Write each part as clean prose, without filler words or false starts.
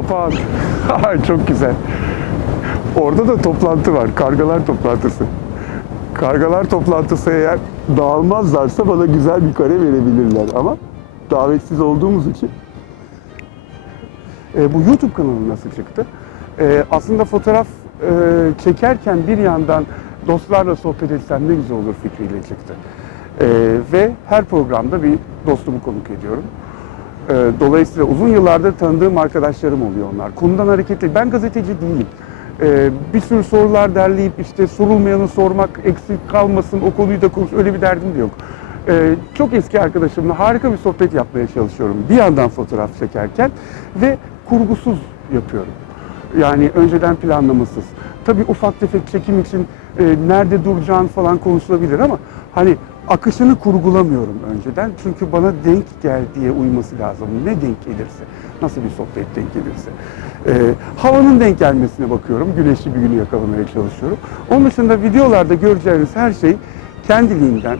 Papağan. Ay, çok güzel. Orada da toplantı var. Kargalar toplantısı. Kargalar toplantısı eğer dağılmazlarsa bana güzel bir kare verebilirler ama davetsiz olduğumuz için. Bu YouTube kanalı nasıl çıktı? Aslında fotoğraf çekerken bir yandan dostlarla sohbet etsem ne güzel olur fikriyle çıktı. Ve her programda bir dostumu konuk ediyorum. Dolayısıyla uzun yıllardır tanıdığım arkadaşlarım oluyor onlar. Konudan hareketli. Ben gazeteci değilim. Bir sürü sorular derleyip işte sorulmayanı sormak, eksik kalmasın, o konuyu da konuş, öyle bir derdim de yok. Çok eski arkadaşımla harika bir sohbet yapmaya çalışıyorum. Bir yandan fotoğraf çekerken ve kurgusuz yapıyorum. Yani önceden planlamasız. Tabii ufak tefek çekim için nerede duracağın falan konuşulabilir ama hani akışını kurgulamıyorum önceden. Çünkü bana denk geldiği uyması lazım. Ne denk gelirse, nasıl bir sohbet denk gelirse. Havanın denk gelmesine bakıyorum. Güneşli bir günü yakalamaya çalışıyorum. Onun dışında videolarda göreceğiniz her şey kendiliğinden,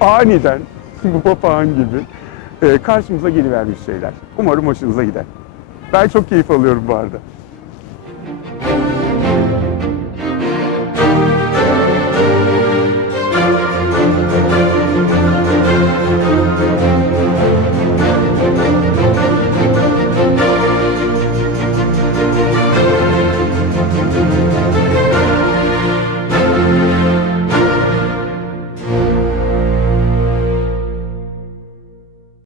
aniden, bu papağan gibi karşımıza gelivermiş şeyler. Umarım hoşunuza gider. Ben çok keyif alıyorum bu arada.